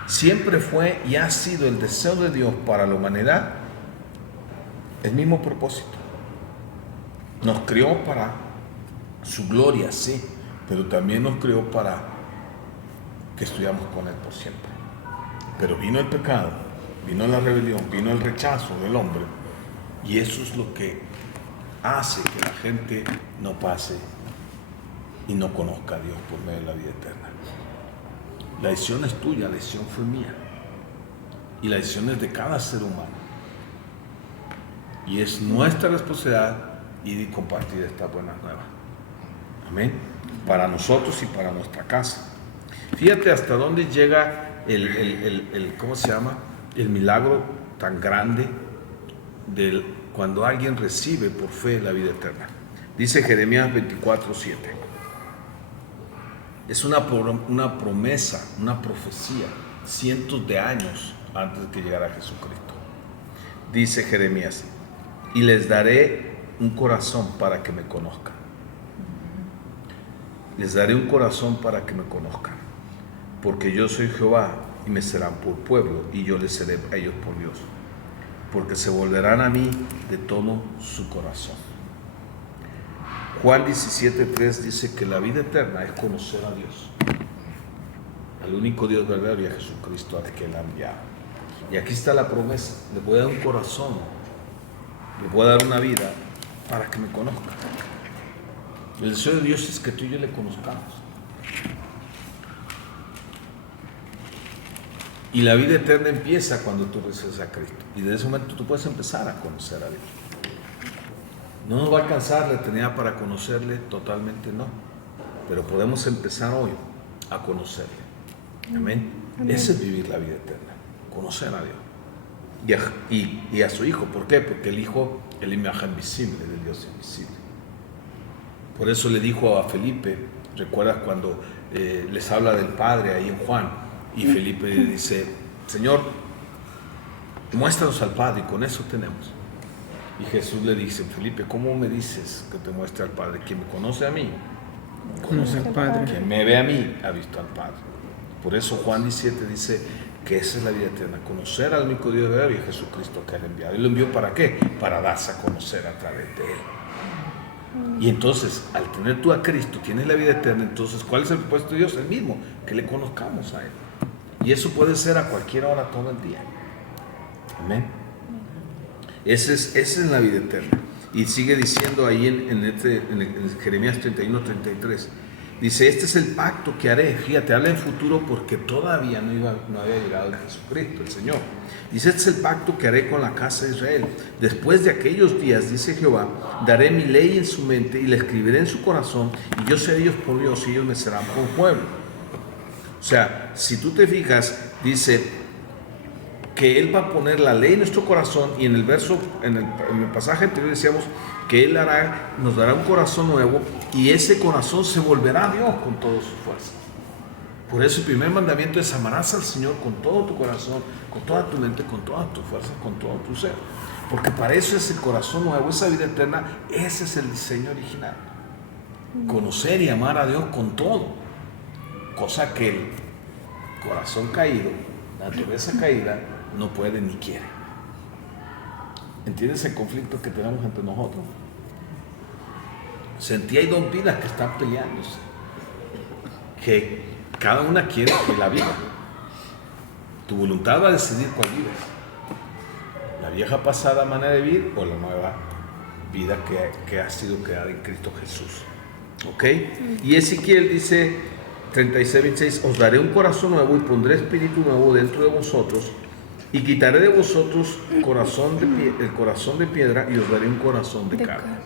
Siempre fue y ha sido el deseo de Dios para la humanidad el mismo propósito. Nos creó para su gloria, sí, pero también nos creó para que estuviéramos con Él por siempre. Pero vino el pecado, vino la rebelión, vino el rechazo del hombre, y eso es lo que hace que la gente no pase y no conozca a Dios por medio de la vida eterna. La decisión es tuya, la decisión fue mía, y la decisión es de cada ser humano, y es nuestra responsabilidad ir y compartir esta buena nueva. Amén. Para nosotros y para nuestra casa. Fíjate hasta dónde llega ¿cómo se llama? El milagro tan grande cuando alguien recibe por fe la vida eterna. Dice Jeremías 24:7. Es una promesa, una profecía, cientos de años antes de que llegara Jesucristo. Dice Jeremías, y les daré un corazón para que me conozcan. Les daré un corazón para que me conozcan, porque yo soy Jehová y me serán por pueblo y yo les seré a ellos por Dios, porque se volverán a mí de todo su corazón. Juan 17:3 dice que la vida eterna es conocer a Dios, al único Dios verdadero, y a Jesucristo al que Él ha enviado. Y aquí está la promesa: le voy a dar un corazón, le voy a dar una vida para que me conozcan. El deseo de Dios es que tú y yo le conozcamos. Y la vida eterna empieza cuando tú recibes a Cristo. Y desde ese momento tú puedes empezar a conocer a Dios. No nos va a alcanzar la eternidad para conocerle totalmente, no. Pero podemos empezar hoy a conocerle. Amén. Amén. Ese es vivir la vida eterna, conocer a Dios y a su Hijo. ¿Por qué? Porque el Hijo es la imagen visible del Dios invisible. Por eso le dijo a Felipe, ¿recuerdas cuando les habla del Padre ahí en Juan? Y Felipe le dice, Señor, muéstranos al Padre y con eso tenemos. Y Jesús le dice, Felipe, ¿cómo me dices que te muestre al Padre? Quien me conoce a mí, Conoce al Padre. quien me ve a mí, ha visto al Padre. Por eso Juan 17 dice que esa es la vida eterna, conocer al único Dios verdadero y a Jesucristo que él enviado. ¿Y lo envió para qué? Para darse a conocer a través de él. Y entonces, al tener tú a Cristo, tienes la vida eterna. Entonces, ¿cuál es el propósito de Dios? El mismo, que le conozcamos a él. Y eso puede ser a cualquier hora, todo el día. Amén. Esa es la vida eterna. Y sigue diciendo ahí en Jeremías 31, 33. Dice, este es el pacto que haré. Fíjate, habla en futuro porque todavía no había llegado el Jesucristo, el Señor. Dice, este es el pacto que haré con la casa de Israel. Después de aquellos días, dice Jehová, daré mi ley en su mente y la escribiré en su corazón, y yo seré Dios por Dios y ellos me serán por pueblo. O sea, si tú te fijas, dice que Él va a poner la ley en nuestro corazón, y en el verso, en el pasaje anterior decíamos que Él nos dará un corazón nuevo, y ese corazón se volverá a Dios con toda su fuerza. Por eso el primer mandamiento es amarás al Señor con todo tu corazón, con toda tu mente, con toda tu fuerza, con todo tu ser. Porque para eso es el corazón nuevo, esa vida eterna, ese es el diseño original. Conocer y amar a Dios con todo. Cosa que el corazón caído, la naturaleza caída, no puede ni quiere. ¿Entiendes el conflicto que tenemos entre nosotros? Sentí hay dos vidas que están peleándose, que cada una quiere que la viva. Tu voluntad va a decidir cuál vives, la vieja pasada manera de vivir o la nueva vida que ha sido creada en Cristo Jesús. ¿Ok? Y Ezequiel dice 36, 26, os daré un corazón nuevo y pondré espíritu nuevo dentro de vosotros, y quitaré de vosotros el corazón de piedra y os daré un corazón de carne.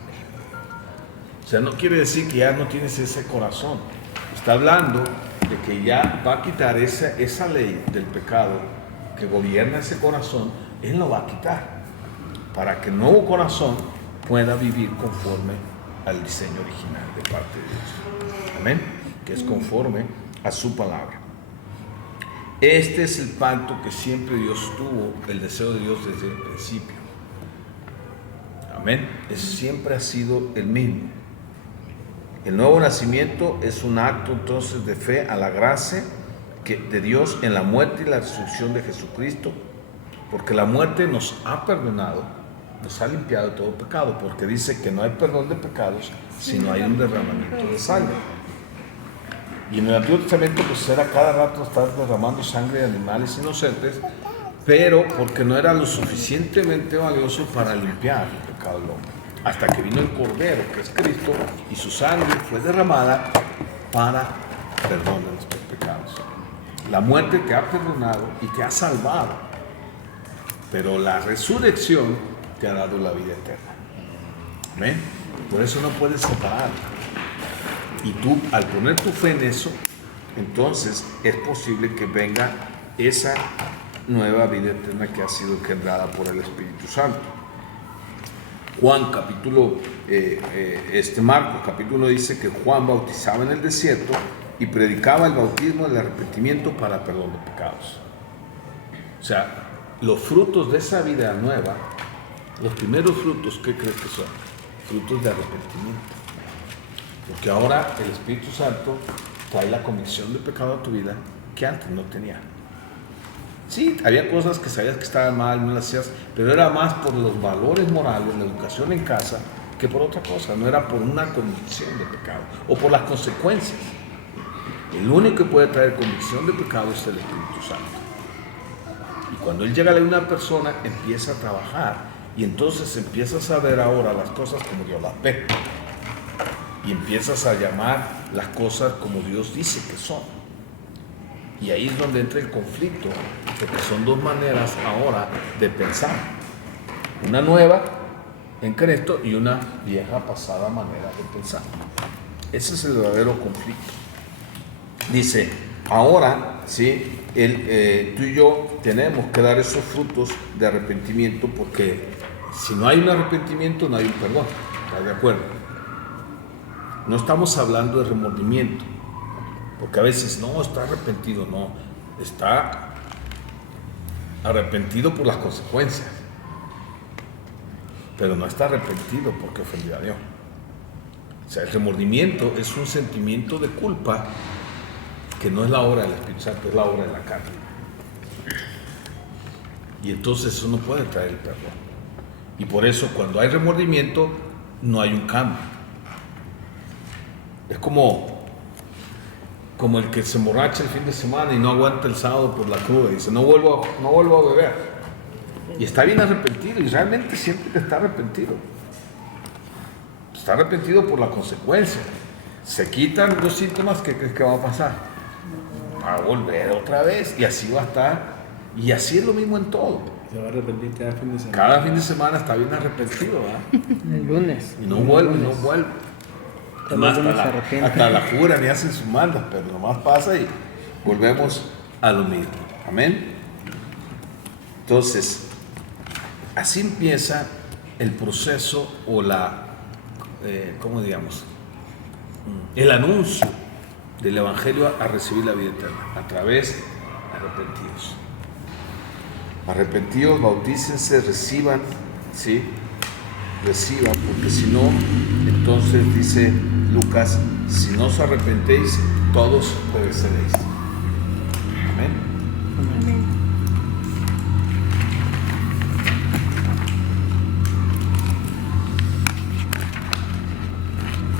O sea, no quiere decir que ya no tienes ese corazón. Está hablando de que ya va a quitar esa ley del pecado que gobierna ese corazón. Él lo va a quitar para que el nuevo corazón pueda vivir conforme al diseño original de parte de Dios. Amén. Que es conforme a su palabra. Este es el pacto que siempre Dios tuvo, el deseo de Dios desde el principio. Amén. Siempre ha sido el mismo. El nuevo nacimiento es un acto entonces de fe a la gracia de Dios en la muerte y la resurrección de Jesucristo, porque la muerte nos ha perdonado, nos ha limpiado de todo pecado, porque dice que no hay perdón de pecados si no hay un derramamiento de sangre. Y en el Antiguo Testamento pues era cada rato estar derramando sangre de animales inocentes, pero porque no era lo suficientemente valioso para limpiar el pecado del hombre. Hasta que vino el Cordero, que es Cristo, y su sangre fue derramada para perdón de nuestros pecados. La muerte te ha perdonado y te ha salvado, pero la resurrección te ha dado la vida eterna. ¿Amén? Por eso no puedes separar. Y tú, al poner tu fe en eso, entonces es posible que venga esa nueva vida eterna que ha sido engendrada por el Espíritu Santo. Marcos capítulo 1 dice que Juan bautizaba en el desierto y predicaba el bautismo del arrepentimiento para perdón de pecados. O sea, los frutos de esa vida nueva, los primeros frutos, ¿qué crees que son? Frutos de arrepentimiento. Porque ahora el Espíritu Santo trae la convicción de pecado a tu vida que antes no tenía. Sí, había cosas que sabías que estaban mal, no las hacías, pero era más por los valores morales, la educación en casa, que por otra cosa. No era por una convicción de pecado o por las consecuencias. El único que puede traer convicción de pecado es el Espíritu Santo. Y cuando Él llega a la vida de una persona, empieza a trabajar y entonces empiezas a ver ahora las cosas como Dios las ve. Y empiezas a llamar las cosas como Dios dice que son. Y ahí es donde entra el conflicto, porque son dos maneras ahora de pensar. Una nueva en Cristo y una vieja pasada manera de pensar. Ese es el verdadero conflicto. Dice, Ahora, ¿sí? Tú y yo tenemos que dar esos frutos de arrepentimiento, porque si no hay un arrepentimiento no hay un perdón. ¿Estás de acuerdo? No estamos hablando de remordimiento, porque a veces no, está arrepentido, no, está arrepentido por las consecuencias, pero no está arrepentido porque ofendió a Dios. O sea, el remordimiento es un sentimiento de culpa que no es la obra del Espíritu Santo, es la obra de la carne. Y entonces eso no puede traer el perdón. Y por eso cuando hay remordimiento no hay un cambio. Es como el que se emborracha el fin de semana y no aguanta el sábado por la cruda y dice no vuelvo a beber. Y está bien arrepentido y realmente siente que está arrepentido. Está arrepentido por la consecuencia. Se quitan los síntomas, ¿qué crees que va a pasar? Va a volver otra vez y así va a estar. Y así es lo mismo en todo. Se va a arrepentir cada fin de semana. Cada fin de semana está bien arrepentido, ¿verdad? El lunes. Y no vuelve. Además, lunes se arrepiente. hasta la juran y hacen sus mandas, pero nomás pasa y volvemos a lo mismo. Amén. Entonces, así empieza el proceso o ¿cómo digamos? El anuncio del Evangelio a recibir la vida eterna, a través de arrepentidos. Arrepentidos, bautícense, reciban, ¿sí? Reciban, porque si no, entonces dice Lucas, si no os arrepentéis, todos pereceréis. Amén. Amén.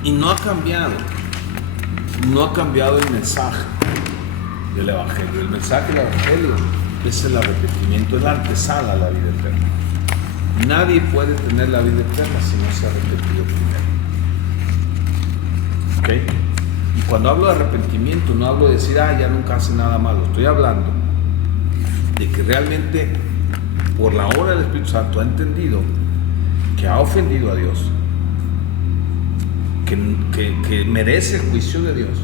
Y no ha cambiado el mensaje del Evangelio. El mensaje del Evangelio es el arrepentimiento, es la antesala a la vida eterna. Nadie puede tener la vida eterna si no se ha arrepentido primero. ¿Ok? Y cuando hablo de arrepentimiento, no hablo de decir, ya nunca hace nada malo. Estoy hablando de que realmente, por la obra del Espíritu Santo, ha entendido que ha ofendido a Dios, que merece el juicio de Dios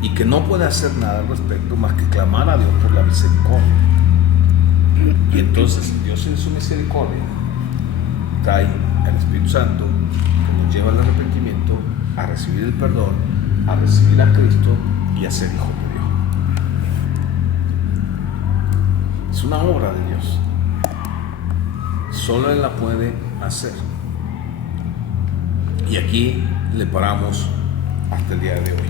y que no puede hacer nada al respecto más que clamar a Dios por la misericordia. Y entonces Dios en su misericordia trae al Espíritu Santo que nos lleva al arrepentimiento, a recibir el perdón, a recibir a Cristo y a ser hijos de Dios. Es una obra de Dios. Solo Él la puede hacer. Y aquí le paramos hasta el día de hoy.